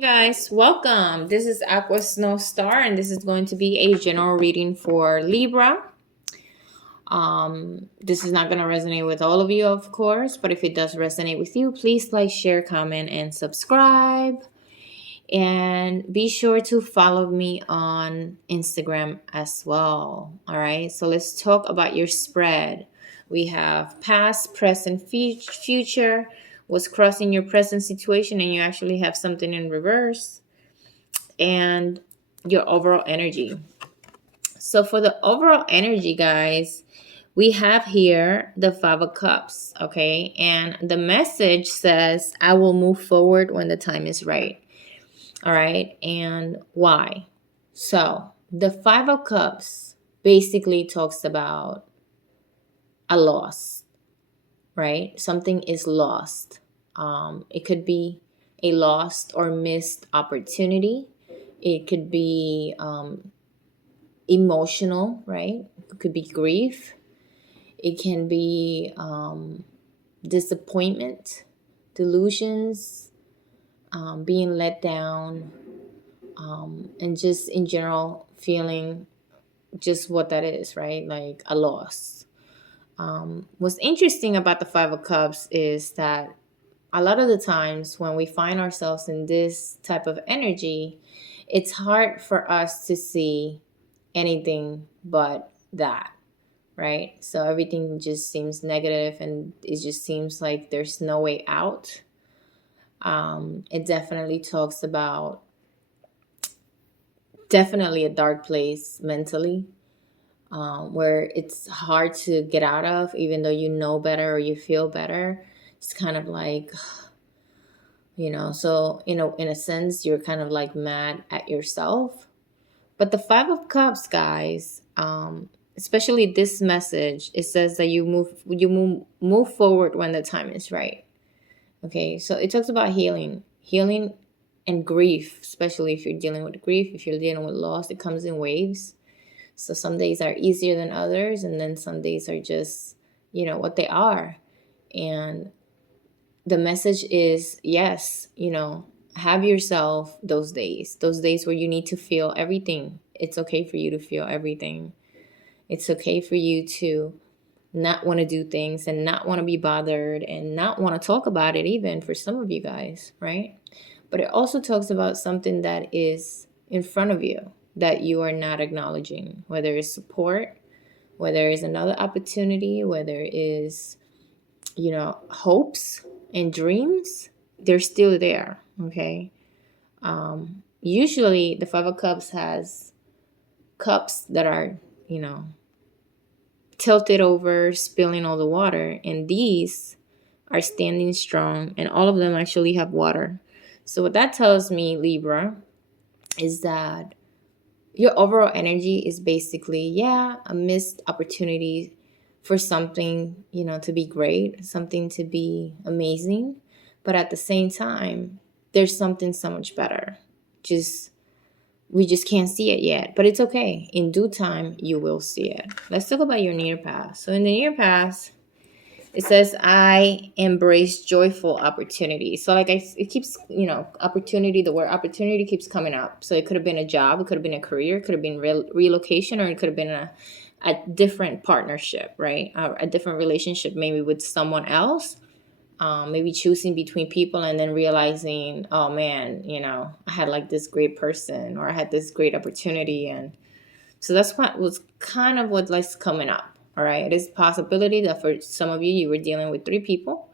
Hey guys, welcome. This is AquaSnowStar, and this is going to be a general reading for Libra. This is not going to resonate with all of you, of course, but if it does resonate with you, please like, share, comment, and subscribe. And be sure to follow me on Instagram as well. All right, so let's talk about your spread. We have past, present, future. What's crossing your present situation, and you actually have something in reverse, and your overall energy. So for the overall energy, guys, we have here the Five of Cups, okay? And the message says, I will move forward when the time is right. All right? And why? So the Five of Cups basically talks about a loss, right? Something is lost. It could be a lost or missed opportunity. It could be emotional, right? It could be grief. It can be disappointment, delusions, being let down, and just in general feeling just what that is, right? Like a loss. What's interesting about the Five of Cups is that a lot of the times when we find ourselves in this type of energy, it's hard for us to see anything but that, right? So everything just seems negative and it just seems like there's no way out. It definitely talks about definitely a dark place mentally, where it's hard to get out of, even though you know better or you feel better. It's kind of like, so in a sense, you're kind of like mad at yourself. But the Five of Cups, guys, especially this message, it says that you move forward when the time is right. Okay, so it talks about healing and grief, especially if you're dealing with grief, if you're dealing with loss, it comes in waves. So some days are easier than others, and then some days are just, what they are. And the message is, yes, have yourself those days where you need to feel everything. It's okay for you to feel everything. It's okay for you to not want to do things and not want to be bothered and not want to talk about it, even for some of you guys, right? But it also talks about something that is in front of you that you are not acknowledging, whether it's support, whether it's another opportunity, whether it's, hopes and dreams, they're still there, okay? Usually the Five of Cups has cups that are, tilted over, spilling all the water, and these are standing strong, and all of them actually have water. So what that tells me, Libra, is that your overall energy is basically, a missed opportunity for something, to be great, something to be amazing. But at the same time, there's something so much better. We just can't see it yet, but it's okay. In due time, you will see it. Let's talk about your near past. So in the near past, it says, I embrace joyful opportunity. So it keeps, opportunity, the word opportunity keeps coming up. So it could have been a job, it could have been a career, it could have been relocation, or it could have been a different partnership, right? A different relationship, maybe with someone else. Maybe choosing between people and then realizing, oh man, I had like this great person, or I had this great opportunity. And so that's what was kind of what's coming up. All right. It is a possibility that for some of you, you were dealing with three people,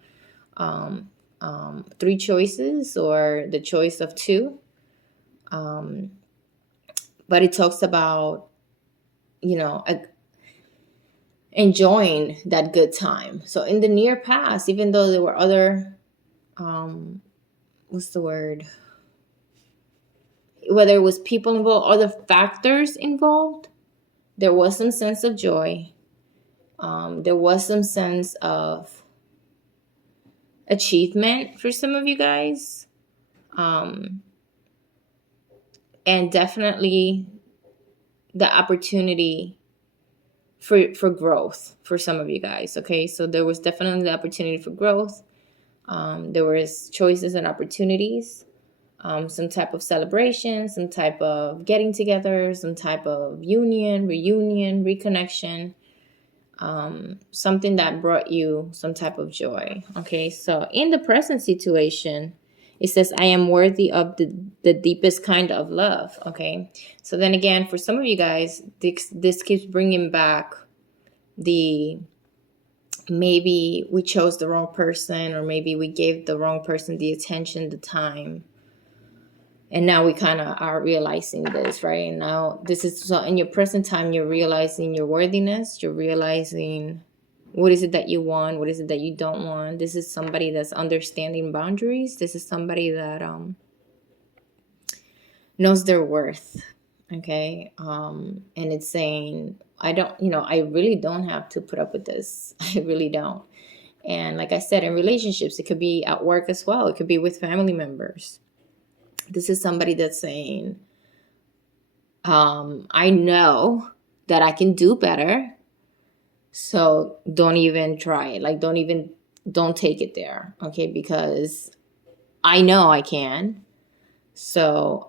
three choices, or the choice of two. But it talks about, enjoying that good time. So in the near past, even though there were other, what's the word? Whether it was people involved, other factors involved, there was some sense of joy. There was some sense of achievement for some of you guys. And definitely the opportunity for growth for some of you guys. Okay, so there was definitely the opportunity for growth. There was choices and opportunities. some type of celebration, some type of getting together, some type of union, reunion, reconnection, something that brought you some type of joy. Okay, so in the present situation, it says, I am worthy of the deepest kind of love. Okay, so then again, for some of you guys, this keeps bringing back the maybe we chose the wrong person, or maybe we gave the wrong person the attention, the time. And now we kind of are realizing this, right? And now this is, so in your present time, you're realizing your worthiness. You're realizing what is it that you want, what is it that you don't want. This is somebody that's understanding boundaries. This is somebody that knows their worth. Okay, and it's saying, I really don't have to put up with this. I really don't. And like I said, in relationships, it could be at work as well. It could be with family members. This is somebody that's saying, I know that I can do better. So don't even try it. Like, don't take it there. Okay. Because I know I can. So,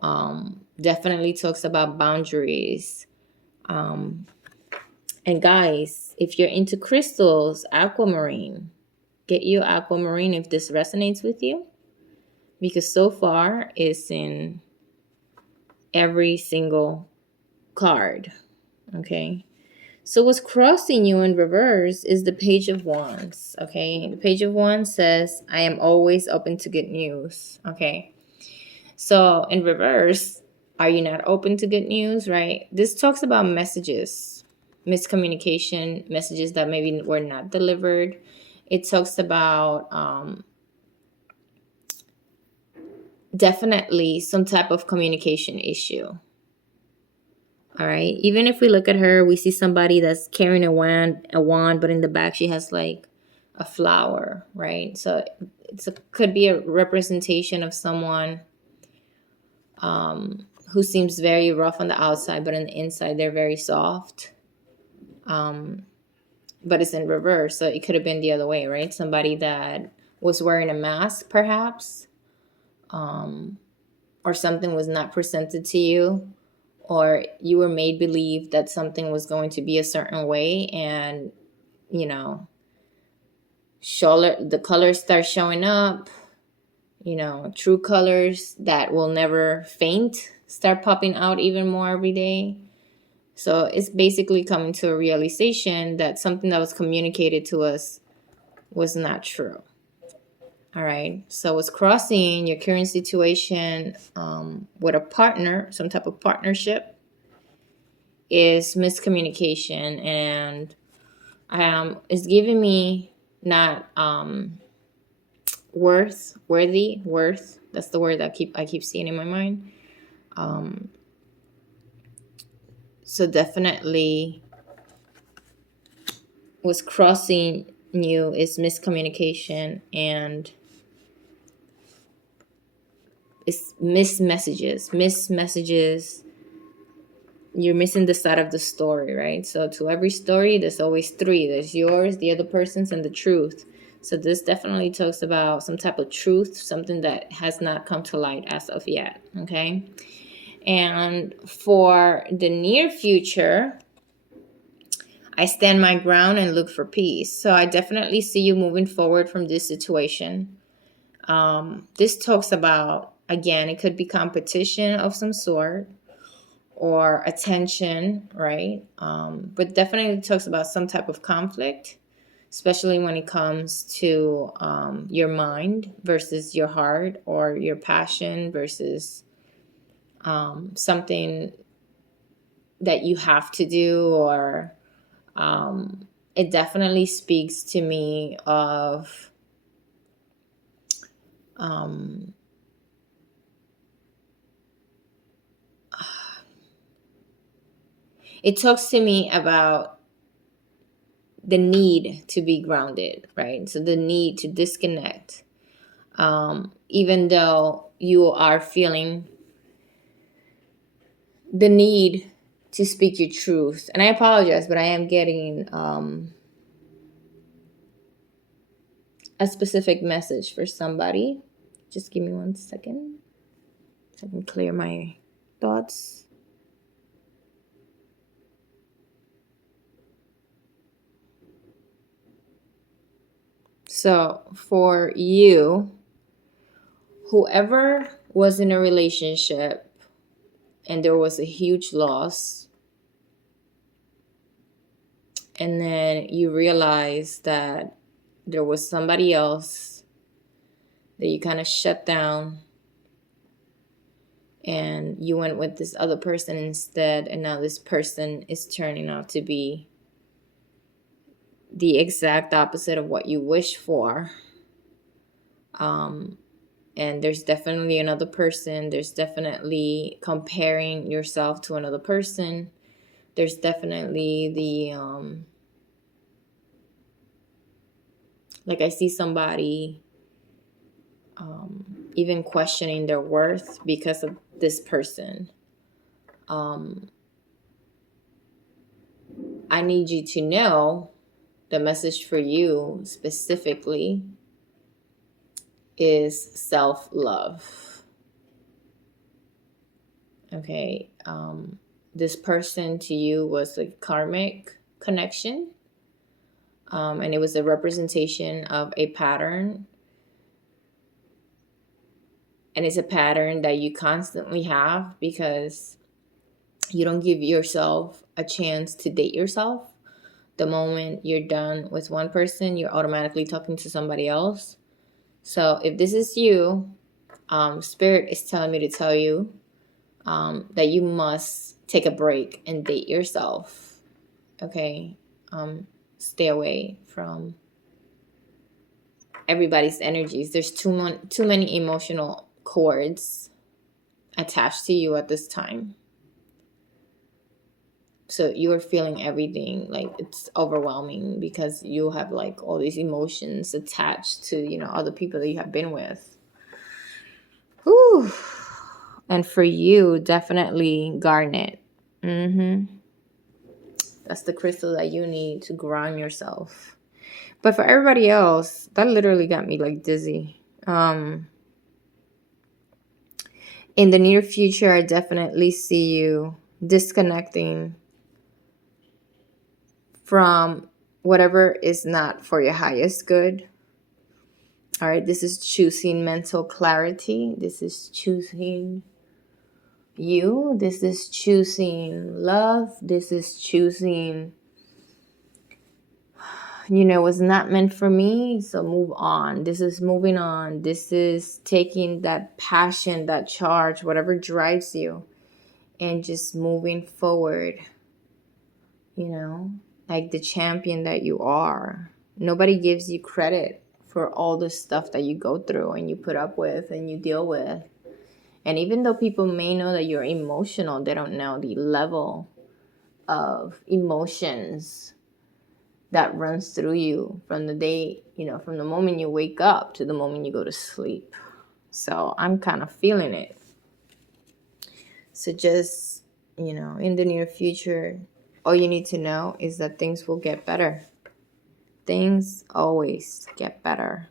definitely talks about boundaries. And guys, if you're into crystals, aquamarine, get you aquamarine if this resonates with you. Because so far it's in every single card. Okay. So what's crossing you in reverse is the Page of Wands. Okay. The Page of Wands says, I am always open to good news. Okay. So in reverse, are you not open to good news, right? This talks about messages, miscommunication, messages that maybe were not delivered. It talks about definitely some type of communication issue. All right. Even if we look at her, we see somebody that's carrying a wand, but in the back she has like a flower, right? So could be a representation of someone who seems very rough on the outside, but on the inside they're very soft. But it's in reverse, so it could have been the other way, right? Somebody that was wearing a mask, perhaps, or something was not presented to you, or you were made believe that something was going to be a certain way, and the colors start showing up, true colors that will never faint start popping out even more every day. So it's basically coming to a realization that something that was communicated to us was not true. All right. So what's crossing your current situation with a partner, some type of partnership, is miscommunication, and it's giving me not worthy. That's the word that I keep seeing in my mind. So definitely what's crossing you is miscommunication, and it's missed messages. You're missing the side of the story, right? So to every story, there's always three. There's yours, the other person's, and the truth. So this definitely talks about some type of truth, something that has not come to light as of yet, okay? And for the near future, I stand my ground and look for peace. So I definitely see you moving forward from this situation. This talks about, again, it could be competition of some sort or attention, right? But definitely talks about some type of conflict, especially when it comes to your mind versus your heart, or your passion versus something that you have to do, or it definitely speaks to me of it talks to me about the need to be grounded, right? So the need to disconnect, even though you are feeling the need to speak your truth. And I apologize, but I am getting a specific message for somebody. Just give me 1 second. So I can clear my thoughts. So for you, whoever was in a relationship and there was a huge loss, and then you realize that there was somebody else that you kind of shut down and you went with this other person instead, and now this person is turning out to be the exact opposite of what you wish for. And there's definitely another person. There's definitely comparing yourself to another person. There's definitely the like I see somebody even questioning their worth because of this person. I need you to know the message for you specifically is self-love. Okay. This person to you was a karmic connection. And it was a representation of a pattern. And it's a pattern that you constantly have because you don't give yourself a chance to date yourself. The moment you're done with one person, you're automatically talking to somebody else. So if this is you, Spirit is telling me to tell you that you must take a break and date yourself. Okay? Stay away from everybody's energies. There's too many emotional cords attached to you at this time. So you're feeling everything, like it's overwhelming because you have like all these emotions attached to, other people that you have been with. Whew. And for you, definitely garnet. That's the crystal that you need to ground yourself. But for everybody else, that literally got me like dizzy. In the near future, I definitely see you disconnecting from whatever is not for your highest good. All right, this is choosing mental clarity. This is choosing you. This is choosing love. This is choosing, was not meant for me, so move on. This is moving on. This is taking that passion, that charge, whatever drives you, and just moving forward, like the champion that you are. Nobody gives you credit for all the stuff that you go through and you put up with and you deal with. And even though people may know that you're emotional, they don't know the level of emotions that runs through you from the day, from the moment you wake up to the moment you go to sleep. So I'm kind of feeling it. So just, in the near future, all you need to know is that things will get better. Things always get better.